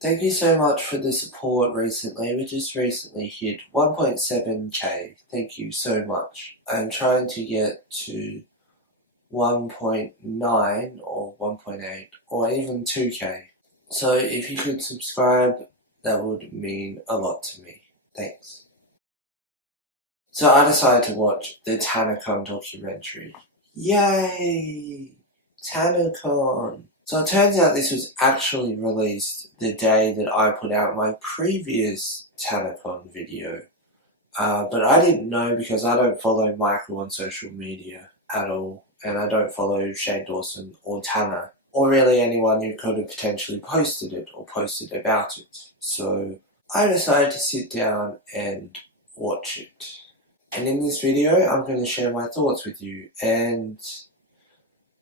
Thank you so much for the support recently. We just recently hit 1.7k. Thank you so much. I'm trying to get to 1.9 or 1.8 or even 2k. So if you could subscribe, that would mean a lot to me. Thanks. So I decided to watch the TanaCon documentary. Yay! TanaCon! So it turns out this was actually released the day that I put out my previous TanaCon video. But I didn't know because I don't follow Michael on social media at all. And I don't follow Shane Dawson or Tana. Or really anyone who could have potentially posted it or posted about it. So I decided to sit down and watch it. And in this video, I'm going to share my thoughts with you. And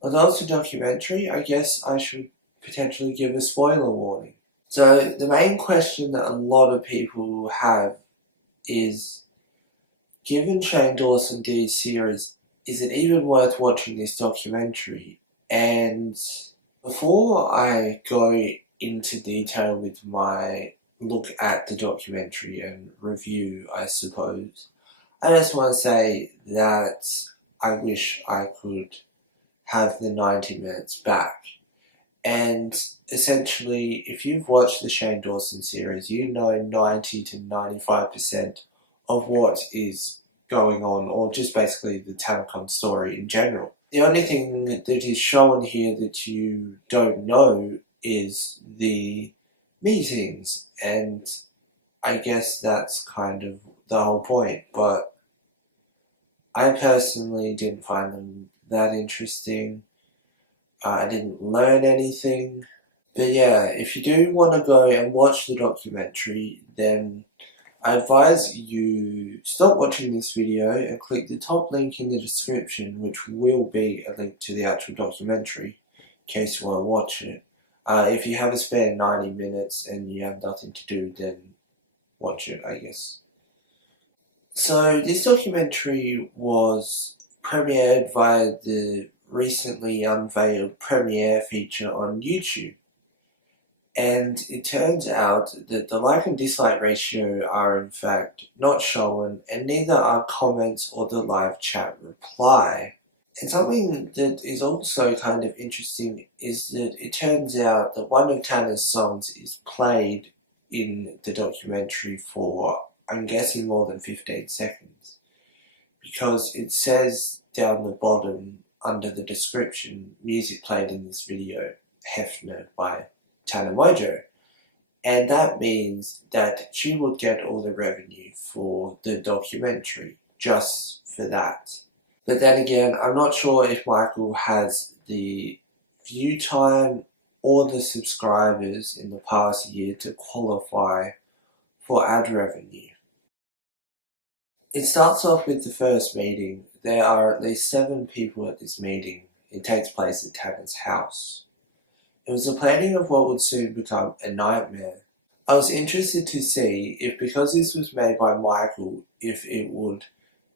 although it's a documentary, I guess I should potentially give a spoiler warning. So the main question that a lot of people have is, given Shane Dawson did a series, is it even worth watching this documentary? And before I go into detail with my look at the documentary and review, I suppose, I just want to say that I wish I could have the 90 minutes back. And essentially, if you've watched the Shane Dawson series, you know 90 to 95% of what is going on, or just basically the TanaCon story in general. The only thing that is shown here that you don't know is the meetings, and I guess that's kind of the whole point, but I personally didn't find them that interesting. I didn't learn anything. But yeah, if you do want to go and watch the documentary, then I advise you stop watching this video and click the top link in the description, which will be a link to the actual documentary, in case you want to watch it. If you have a spare 90 minutes and you have nothing to do, then watch it, I guess. So this documentary was premiered via the recently unveiled premiere feature on YouTube. And it turns out that the like and dislike ratio are in fact not shown, and neither are comments or the live chat reply. And something that is also kind of interesting is that it turns out that one of Tana's songs is played in the documentary for, I'm guessing, more than 15 seconds. Because it says down the bottom under the description, music played in this video, Hefner by Tana Mongeau. And that means that she would get all the revenue for the documentary, just for that. But then again, I'm not sure if Michael has the view time or the subscribers in the past year to qualify for ad revenue. It starts off with the first meeting. There are at least 7 people at this meeting. It takes place at Tana's house. It was the planning of what would soon become a nightmare. I was interested to see if, because this was made by Michael, if it would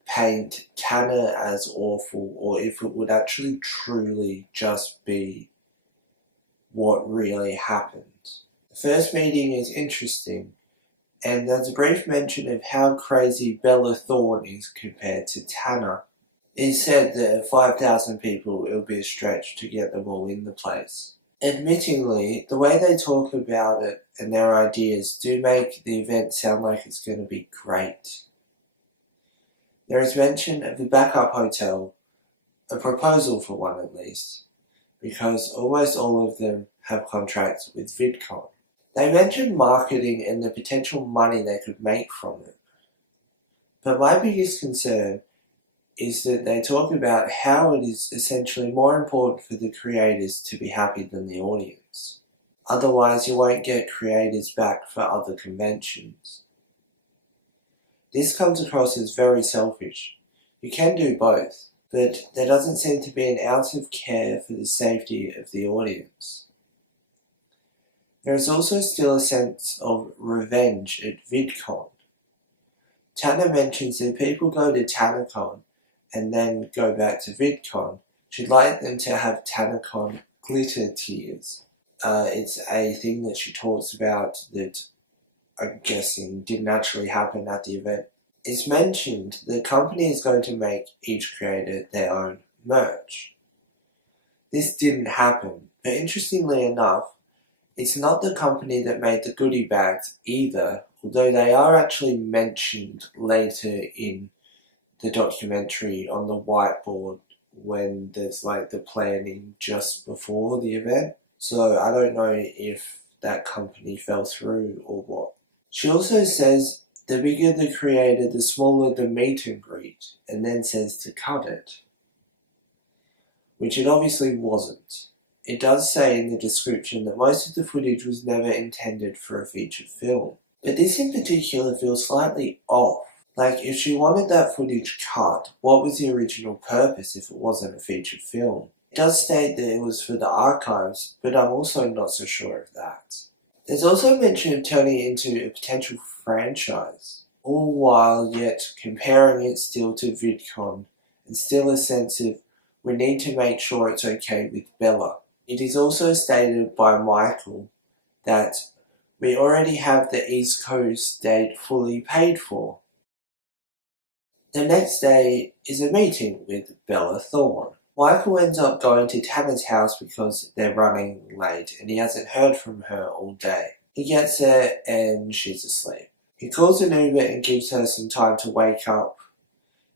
paint Tana as awful, or if it would actually truly just be what really happened. The first meeting is interesting, and there's a brief mention of how crazy Bella Thorne is compared to Tana. It is said that at 5,000 people it would be a stretch to get them all in the place. Admittingly, the way they talk about it and their ideas do make the event sound like it's going to be great. There is mention of a backup hotel, a proposal for one at least, because almost all of them have contracts with VidCon. They mention marketing and the potential money they could make from it. But my biggest concern is that they talk about how it is essentially more important for the creators to be happy than the audience. Otherwise, you won't get creators back for other conventions. This comes across as very selfish. You can do both, but there doesn't seem to be an ounce of care for the safety of the audience. There is also still a sense of revenge at VidCon. Tana mentions that people go to TanaCon and then go back to VidCon. She'd like them to have TanaCon glitter tears. It's a thing that she talks about that I'm guessing didn't actually happen at the event. It's mentioned the company is going to make each creator their own merch. This didn't happen, but interestingly enough, it's not the company that made the goodie bags either, although they are actually mentioned later in the documentary on the whiteboard when there's like the planning just before the event. So I don't know if that company fell through or what. She also says the bigger the creator, the smaller the meet and greet, and then says to cut it. Which it obviously wasn't. It does say in the description that most of the footage was never intended for a feature film. But this in particular feels slightly off. Like, if she wanted that footage cut, what was the original purpose if it wasn't a featured film? It does state that it was for the archives, but I'm also not so sure of that. There's also mention of turning it into a potential franchise, all while yet comparing it still to VidCon, and still a sense of we need to make sure it's okay with Bella. It is also stated by Michael that we already have the East Coast date fully paid for. The next day is a meeting with Bella Thorne. Michael ends up going to Tana's house because they're running late and he hasn't heard from her all day. He gets there and she's asleep. He calls an Uber and gives her some time to wake up.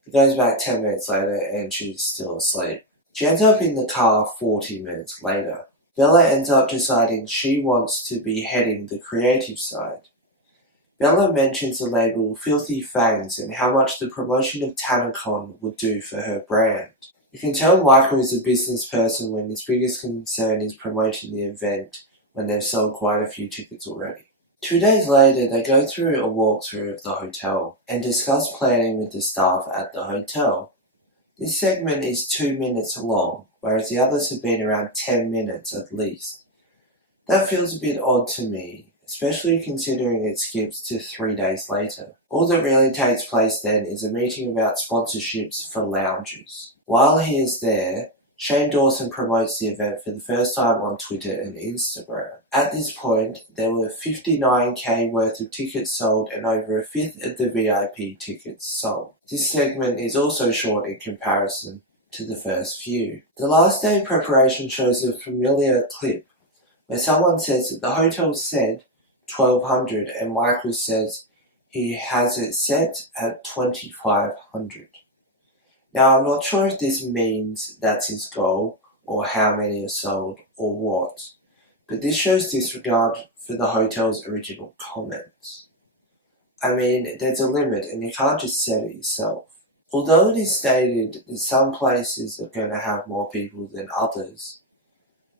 He goes back 10 minutes later and she's still asleep. She ends up in the car 40 minutes later. Bella ends up deciding she wants to be heading the creative side. Bella mentions the label Filthy Fangs and how much the promotion of TanaCon would do for her brand. You can tell Michael is a business person when his biggest concern is promoting the event when they've sold quite a few tickets already. 2 days later, they go through a walkthrough of the hotel and discuss planning with the staff at the hotel. This segment is 2 minutes long, whereas the others have been around 10 minutes at least. That feels a bit odd to me, especially considering it skips to 3 days later. All that really takes place then is a meeting about sponsorships for lounges. While he is there, Shane Dawson promotes the event for the first time on Twitter and Instagram. At this point, there were 59k worth of tickets sold and over a fifth of the VIP tickets sold. This segment is also short in comparison to the first few. The last day preparation shows a familiar clip where someone says that the hotel said 1200 and Michael says he has it set at 2500. Now, I'm not sure if this means that's his goal, or how many are sold, or what, but this shows disregard for the hotel's original comments. I mean, there's a limit, and you can't just set it yourself. Although it is stated that some places are going to have more people than others,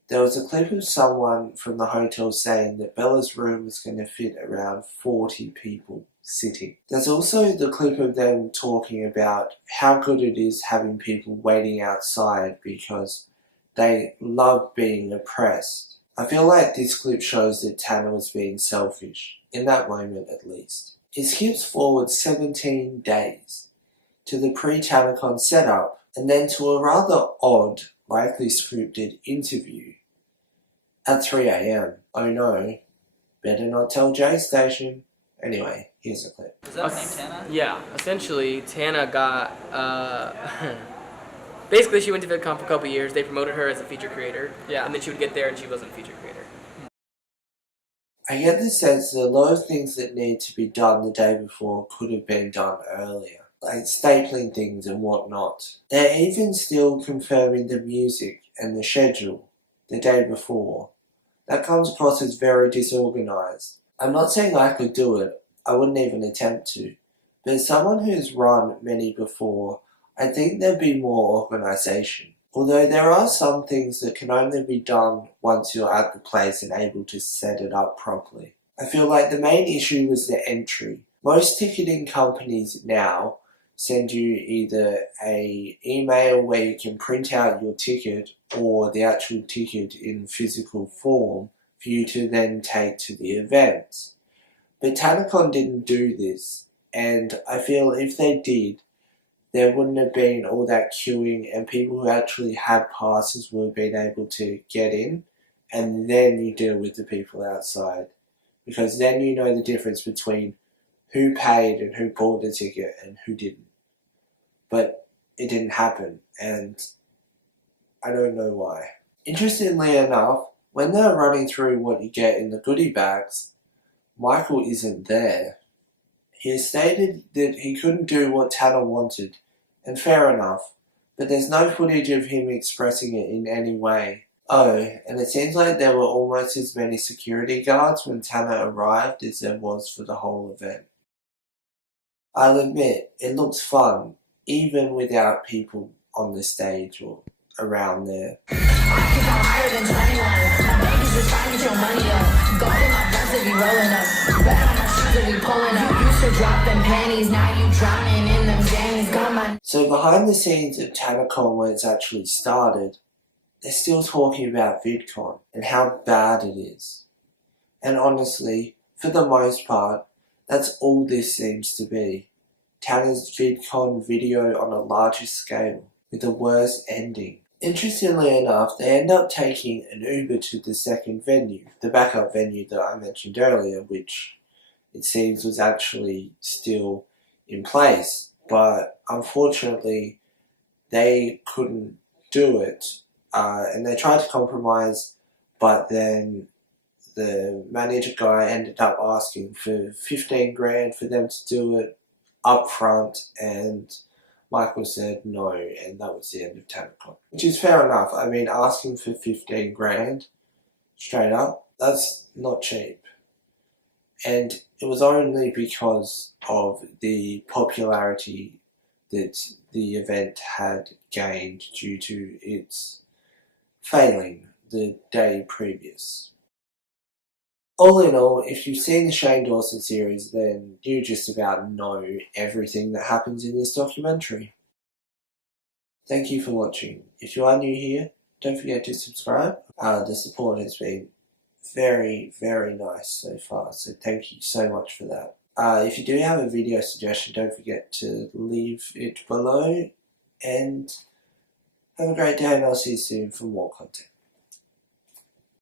there was a clip of someone from the hotel saying that Bella's room was going to fit around 40 people sitting. There's also the clip of them talking about how good it is having people waiting outside because they love being oppressed. I feel like this clip shows that Tana was being selfish, in that moment at least. It skips forward 17 days to the pre-TanaCon setup and then to a rather odd, likely scripted interview at 3 AM. Oh no, better not tell J Station. Anyway, here's a clip. Is that her name, Tana? Yeah, essentially, Tana got, basically she went to VidCon for a couple years, they promoted her as a feature creator, Yeah. and then she would get there and she wasn't a feature creator. I get the sense that a lot of things that need to be done the day before could have been done earlier, like stapling things and whatnot. They're even still confirming the music and the schedule the day before. That comes across as very disorganized. I'm not saying I could do it, I wouldn't even attempt to, but as someone who's run many before, I think there'd be more organization. Although there are some things that can only be done once you're at the place and able to set it up properly. I feel like the main issue was the entry. Most ticketing companies now send you either an email where you can print out your ticket or the actual ticket in physical form for you to then take to the event. But TanaCon didn't do this, and I feel if they did, there wouldn't have been all that queuing and people who actually had passes would have been able to get in and then you deal with the people outside, because then you know the difference between who paid and who bought the ticket and who didn't. But it didn't happen, and I don't know why. Interestingly enough, when they're running through what you get in the goodie bags, Michael isn't there. He has stated that he couldn't do what Tana wanted, and fair enough, but there's no footage of him expressing it in any way. Oh, and it seems like there were almost as many security guards when Tana arrived as there was for the whole event. I'll admit, it looks fun, even without people on the stage or around there. So behind the scenes of TanaCon, where it's actually started, they're still talking about VidCon and how bad it is. And honestly, for the most part, that's all this seems to be. Tana's VidCon video on a larger scale, with the worst ending. Interestingly enough, they end up taking an Uber to the second venue, the backup venue that I mentioned earlier, which it seems was actually still in place. But unfortunately, they couldn't do it. And they tried to compromise, but then the manager guy ended up asking for 15 grand for them to do it up front, and Michael said no, and that was the end of TanaCon. Which is fair enough. I mean, asking for 15 grand straight up, that's not cheap. And it was only because of the popularity that the event had gained due to its failing the day previous. All in all, if you've seen the Shane Dawson series, then you just about know everything that happens in this documentary. Thank you for watching. If you are new here, don't forget to subscribe. The support has been very, very nice so far, so thank you so much for that. If you do have a video suggestion, don't forget to leave it below, and have a great day, and I'll see you soon for more content.